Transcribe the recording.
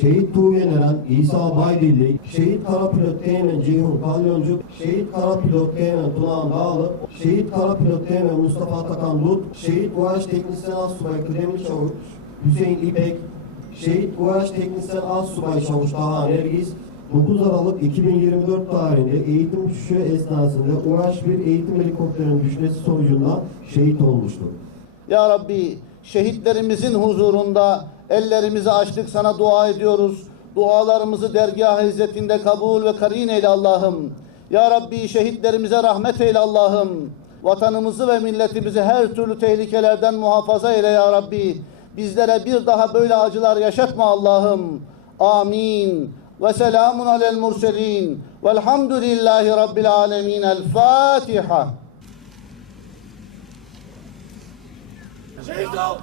Şehit Tuğyen Eren, İsa Baydilli, Şehit Karapilot Teğmen Ceyhun Kalyoncuk, Şehit Karapilot Teğmen Tunağan Dağlı, Şehit Karapilot Teğmen Mustafa Atakan Lut, Şehit UAŞ Teknisyen Assubay Kıdemli Çavuş Hüseyin İpek, Şehit UAŞ Teknisyen Assubay Çavuş Taha Nergis, 9 Aralık 2024 tarihinde eğitim uçuşu esnasında UAŞ bir eğitim helikopterinin düşmesi sonucunda şehit olmuştur. Ya Rabbi şehitlerimizin huzurunda ellerimizi açtık sana dua ediyoruz. Dualarımızı dergah izzetinde kabul ve karin eyle Allah'ım. Ya Rabbi şehitlerimize rahmet eyle Allah'ım. Vatanımızı ve milletimizi her türlü tehlikelerden muhafaza eyle ya Rabbi. Bizlere bir daha böyle acılar yaşatma Allah'ım. Amin. Ve selamun alel murselin. Velhamdülillahi Rabbil alemin. El Fatiha. Şehit ol!